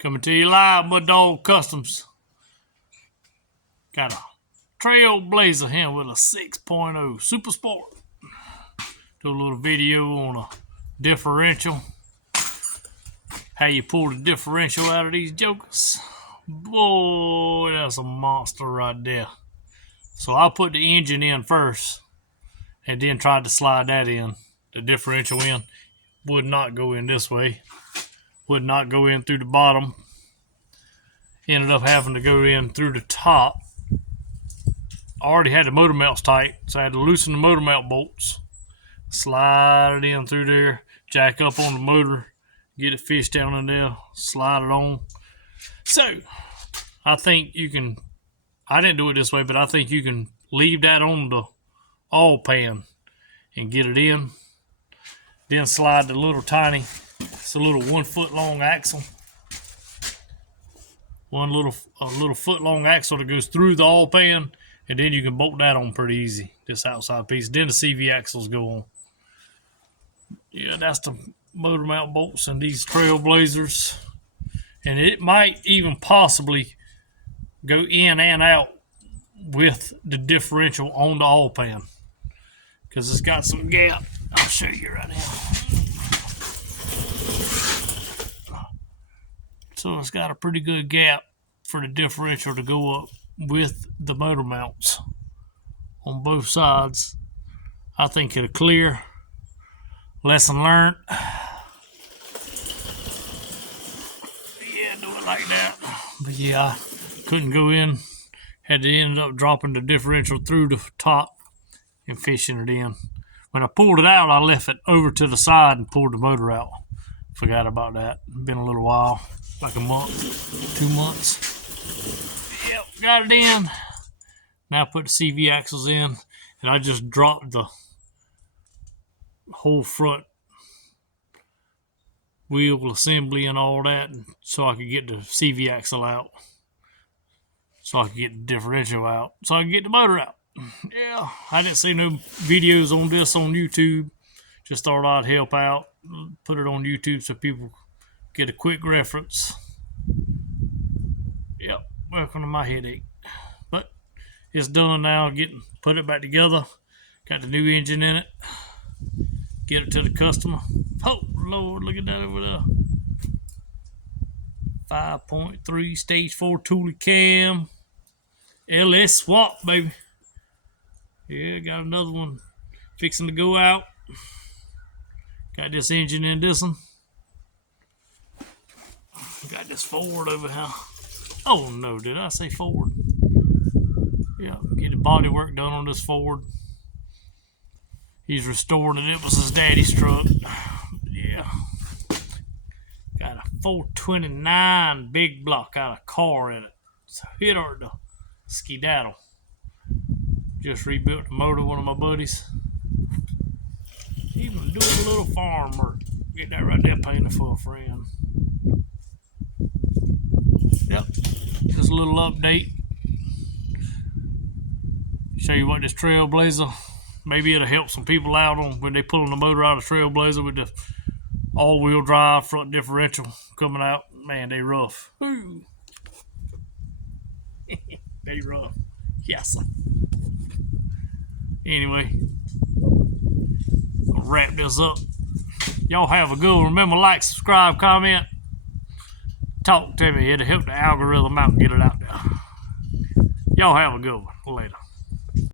Coming to you live, Mud Dog Customs. Got a Trailblazer here with a 6.0 Super Sport. Do a little video on a differential. How you pull the differential out of these jokers. Boy, that's a monster right there. So I put the engine in first and then tried to slide that in. The differential in would not go in this way. Would not go in through the bottom. Ended up having to go in through the top. I already had the motor mounts tight, so I had to loosen the motor mount bolts, slide it in through there, jack up on the motor, get it fished down in there, slide it on. So I think you can, I didn't do it this way, but I think you can leave that on the oil pan and get it in. Then slide the little tiny, it's a little 1 foot long axle. A little foot long axle that goes through the oil pan, and then you can bolt that on pretty easy, this outside piece. Then the CV axles go on. Yeah, that's the motor mount bolts in these Trailblazers. And it might even possibly go in and out with the differential on the oil pan, because it's got some gap. I'll show you right now. So it's got a pretty good gap for the differential to go up with the motor mounts on both sides. I think it'll clear. Lesson learned. Yeah, do it like that. But yeah, I couldn't go in. Had to end up dropping the differential through the top and fishing it in. When I pulled it out, I left it over to the side and pulled the motor out. Forgot about that. Been a little while, like a month, 2 months. Yep, got it in. Now put the CV axles in, and I just dropped the whole front wheel assembly and all that, so I could get the CV axle out, so I could get the differential out, so I could get the motor out. Yeah, I didn't see no videos on this on YouTube. Just thought I'd help out, put it on YouTube so people get a quick reference. Yep, welcome to my headache. But it's done now. Put it back together. Got the new engine in it. Get it to the customer. Oh Lord, look at that over there. 5.3 stage 4 Thule cam. LS swap, baby. Yeah, got another one fixing to go out. Got this engine in this one. Got this Ford over here. Oh no, did I say Ford? Yeah, get the body work done on this Ford. He's restoring it. It was his daddy's truck. Yeah. Got a 429 big block out of car in it. So it hurt to skedaddle. Just rebuilt the motor, one of my buddies. Even doing a little farm work. Get that right there painted for a friend. Yep, just a little update. Show you what this Trailblazer, maybe it'll help some people out on when they pulling the motor out of the Trailblazer with the all-wheel drive front differential coming out. Man, they rough. Ooh. They rough. Yes, sir. Anyway, I'll wrap this up. Y'all have a good one. Remember, like, subscribe, comment. Talk to me. It'll help the algorithm out and get it out there. Y'all have a good one. Later.